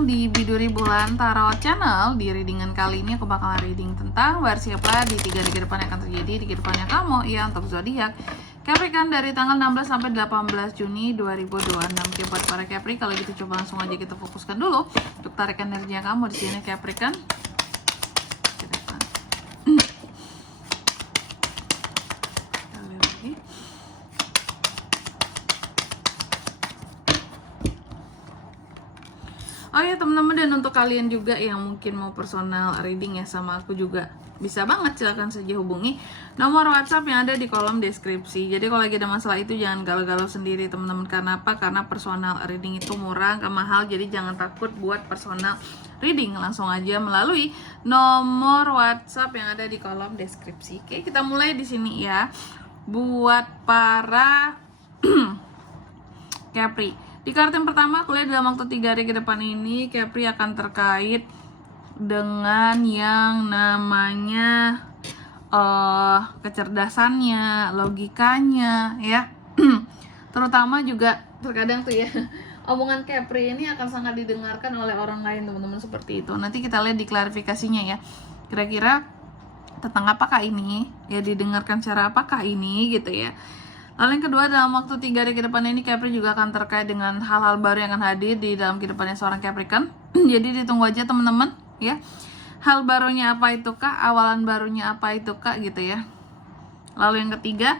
datang di Biduri Bulan Tarot Channel. Di readingan kali ini aku bakal reading tentang barang siapa di 3 hari ke depan yang akan terjadi di kehidupannya kamu ya untuk zodiak Capricorn dari tanggal 16 sampai 18 Juni 2026. Oke, buat para Capri, kalau gitu coba langsung aja kita fokuskan dulu untuk tarik energinya kamu di sini Capricorn. Oh ya teman-teman, dan untuk kalian juga yang mungkin mau personal reading ya sama aku juga bisa banget, silahkan saja hubungi nomor WhatsApp yang ada di kolom deskripsi. Jadi kalau lagi ada masalah itu jangan galau-galau sendiri teman-teman. Karena apa? Karena personal reading itu murah, gak mahal. Jadi jangan takut buat personal reading, langsung aja melalui nomor WhatsApp yang ada di kolom deskripsi. Oke, kita mulai di sini ya. Buat para Capri, di kartu yang pertama aku lihat dalam waktu 3 hari ke depan ini Capri akan terkait dengan yang namanya kecerdasannya, logikanya ya. Terutama juga terkadang tuh ya omongan Capri ini akan sangat didengarkan oleh orang lain teman-teman, seperti itu. Nanti kita lihat di klarifikasinya ya. Kira-kira tentang apakah ini ya, didengarkan cara apakah ini gitu ya. Lalu yang kedua, dalam waktu 3 hari ke depan ini Capri juga akan terkait dengan hal-hal baru yang akan hadir di dalam kehidupannya seorang Capricorn. Jadi ditunggu aja teman-teman ya. Hal barunya apa itu kak? Awalan barunya apa itu kak gitu ya. Lalu yang ketiga,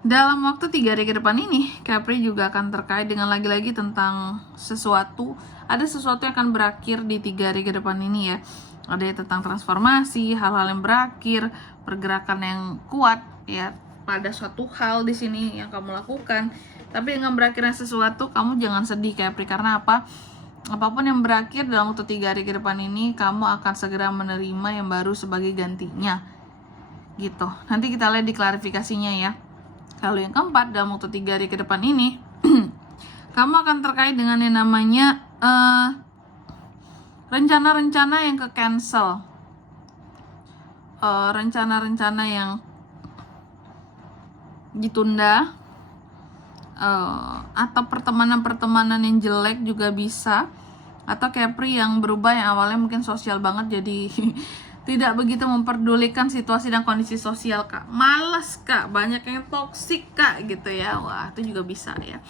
dalam waktu 3 hari ke depan ini Capri juga akan terkait dengan lagi-lagi tentang sesuatu. Ada sesuatu yang akan berakhir di 3 hari ke depan ini ya. Ada yang tentang transformasi, hal-hal yang berakhir, pergerakan yang kuat ya pada suatu hal di sini yang kamu lakukan. Tapi dengan berakhirnya sesuatu, kamu jangan sedih Capri. Karena apa? Apapun yang berakhir dalam waktu 3 hari ke depan ini, kamu akan segera menerima yang baru sebagai gantinya gitu. Nanti kita lihat di klarifikasinya ya. Lalu yang keempat, dalam waktu 3 hari ke depan ini kamu akan terkait dengan yang namanya rencana-rencana yang ke cancel, rencana-rencana yang ditunda, atau pertemanan-pertemanan yang jelek juga bisa. Atau Capri yang berubah, yang awalnya mungkin sosial banget jadi tidak begitu memperdulikan situasi dan kondisi sosial kak, males kak, banyak yang toksik kak gitu ya. Wah, itu juga bisa ya.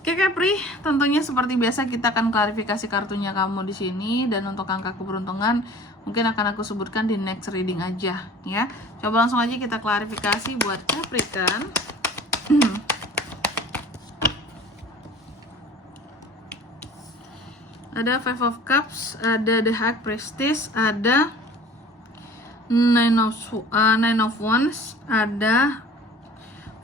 Oke Capri, tentunya seperti biasa kita akan klarifikasi kartunya kamu di sini, dan untuk angka keberuntungan mungkin akan aku sebutkan di next reading aja ya. Coba langsung aja kita klarifikasi buat Capricorn. Ada Five of Cups, ada The High Priestess, ada Nine of Wands, ada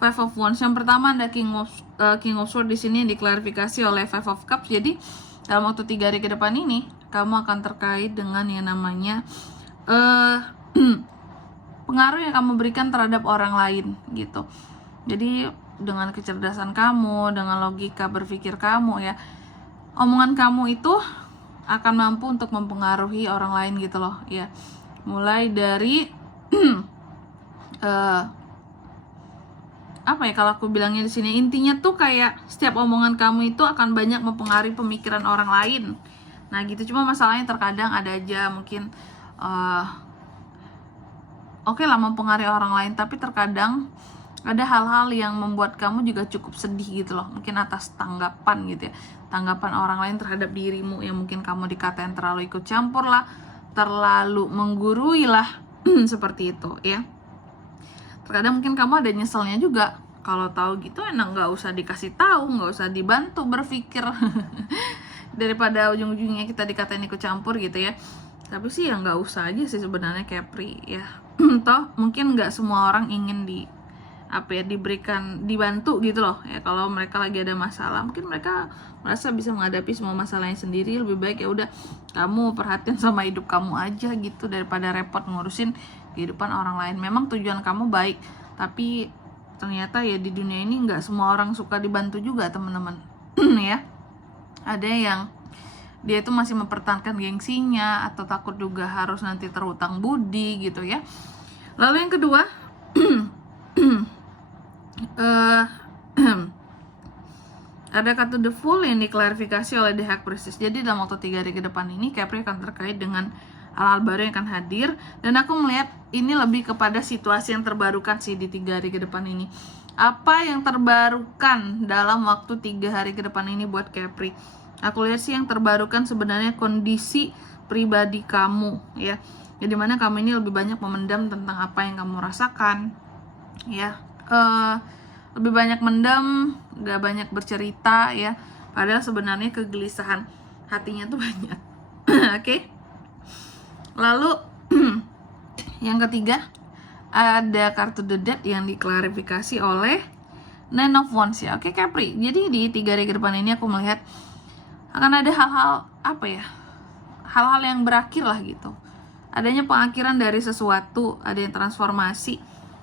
Five of Wands. Yang pertama ada King of Swords di sini yang diklarifikasi oleh Five of Cups. Jadi dalam waktu 3 hari ke depan ini kamu akan terkait dengan yang namanya pengaruh yang kamu berikan terhadap orang lain gitu. Jadi dengan kecerdasan kamu, dengan logika berpikir kamu ya, omongan kamu itu akan mampu untuk mempengaruhi orang lain gitu loh ya. Mulai dari apa ya, kalau aku bilangnya di sini, intinya tuh kayak setiap omongan kamu itu akan banyak mempengaruhi pemikiran orang lain. Nah gitu. Cuma masalahnya terkadang ada aja mungkin oke lah mempengaruhi orang lain, tapi terkadang ada hal-hal yang membuat kamu juga cukup sedih gitu loh. Mungkin atas tanggapan gitu ya, tanggapan orang lain terhadap dirimu yang mungkin kamu dikatain terlalu ikut campur lah, terlalu menggurui lah seperti itu ya. Terkadang mungkin kamu ada nyeselnya juga. Kalau tahu gitu enak nggak usah dikasih tahu, nggak usah dibantu berpikir daripada ujung-ujungnya kita dikatain ikut campur gitu ya. Tapi sih ya nggak usah aja sih sebenarnya Capri ya. Toh mungkin nggak semua orang ingin diberikan, dibantu gitu loh ya. Kalau mereka lagi ada masalah, mungkin mereka merasa bisa menghadapi semua masalahnya sendiri. Lebih baik ya udah kamu perhatian sama hidup kamu aja gitu, daripada repot ngurusin kehidupan orang lain. Memang tujuan kamu baik, tapi ternyata ya di dunia ini nggak semua orang suka dibantu juga teman-teman ya. Ada yang dia itu masih mempertahankan gengsinya, atau takut juga harus nanti terhutang budi gitu ya. Lalu yang kedua ada kartu The Fool yang diklarifikasi oleh The High Priestess. Jadi dalam waktu 3 hari ke depan ini Capri akan terkait dengan hal-hal baru yang akan hadir, dan aku melihat ini lebih kepada situasi yang terbarukan sih di 3 hari ke depan ini. Apa yang terbarukan dalam waktu 3 hari ke depan ini buat Capri? Aku lihat sih yang terbarukan sebenarnya kondisi pribadi kamu ya. Jadi mana kamu ini lebih banyak memendam tentang apa yang kamu rasakan ya. Lebih banyak mendam, gak banyak bercerita ya. Padahal sebenarnya kegelisahan hatinya tuh banyak. Oke. Lalu yang ketiga ada kartu The Death yang diklarifikasi oleh Nine of Wands ya. Oke Capri. Jadi di 3 hari ke depan ini aku melihat akan ada hal-hal apa ya? Hal-hal yang berakhir lah gitu. Adanya pengakhiran dari sesuatu, ada yang transformasi.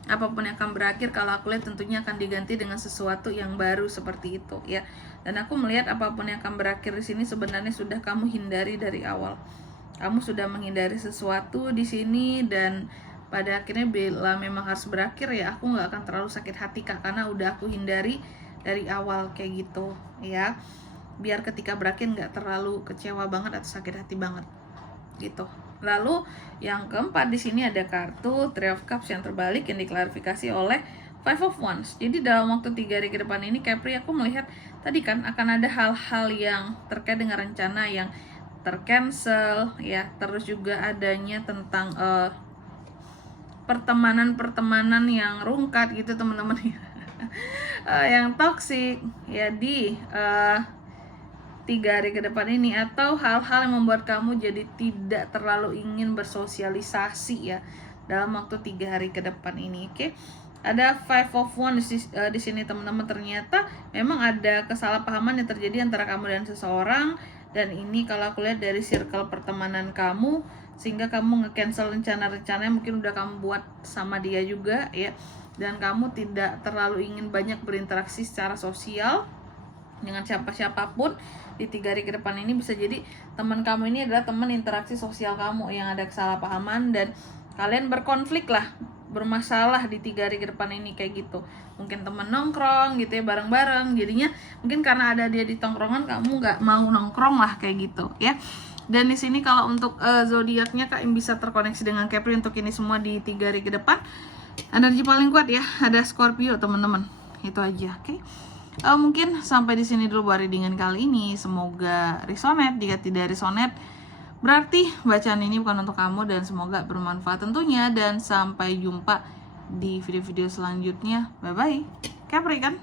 Apapun yang akan berakhir, kalau aku lihat tentunya akan diganti dengan sesuatu yang baru seperti itu ya. Dan aku melihat apapun yang akan berakhir di sini sebenarnya sudah kamu hindari dari awal. Kamu sudah menghindari sesuatu di sini, dan pada akhirnya bila memang harus berakhir ya aku nggak akan terlalu sakit hati Kak, karena udah aku hindari dari awal kayak gitu ya. Biar ketika berakhir nggak terlalu kecewa banget atau sakit hati banget gitu. Lalu yang keempat di sini ada kartu Three of Cups yang terbalik yang diklarifikasi oleh Five of Wands. Jadi dalam waktu 3 hari ke depan ini Capri, aku melihat tadi kan akan ada hal-hal yang terkait dengan rencana yang tercancel ya. Terus juga adanya tentang pertemanan-pertemanan yang rungkat gitu teman-teman. Yang toksik ya di 3 hari ke depan ini, atau hal-hal yang membuat kamu jadi tidak terlalu ingin bersosialisasi ya dalam waktu 3 hari ke depan ini. Oke. Ada Five of Wands di sini teman-teman. Ternyata memang ada kesalahpahaman yang terjadi antara kamu dan seseorang, dan ini kalau aku lihat dari circle pertemanan kamu, sehingga kamu nge-cancel rencana-rencana yang mungkin udah kamu buat sama dia juga ya. Dan kamu tidak terlalu ingin banyak berinteraksi secara sosial dengan siapa-siapapun di 3 hari ke depan ini. Bisa jadi teman kamu ini adalah teman interaksi sosial kamu yang ada kesalahpahaman, dan kalian berkonflik lah, bermasalah di 3 hari ke depan ini kayak gitu. Mungkin teman nongkrong gitu ya bareng-bareng, jadinya mungkin karena ada dia di tongkrongan kamu nggak mau nongkrong lah kayak gitu ya. Dan di sini kalau untuk zodiaknya Kak yang bisa terkoneksi dengan Capri untuk ini semua di 3 hari ke depan, energi paling kuat ya ada Scorpio teman-teman. Itu aja, oke. Mungkin sampai di sini dulu buat readingan kali ini. Semoga resonate. Jika tidak resonate, berarti bacaan ini bukan untuk kamu, dan semoga bermanfaat tentunya. Dan sampai jumpa di video-video selanjutnya. Bye bye. Capri kan?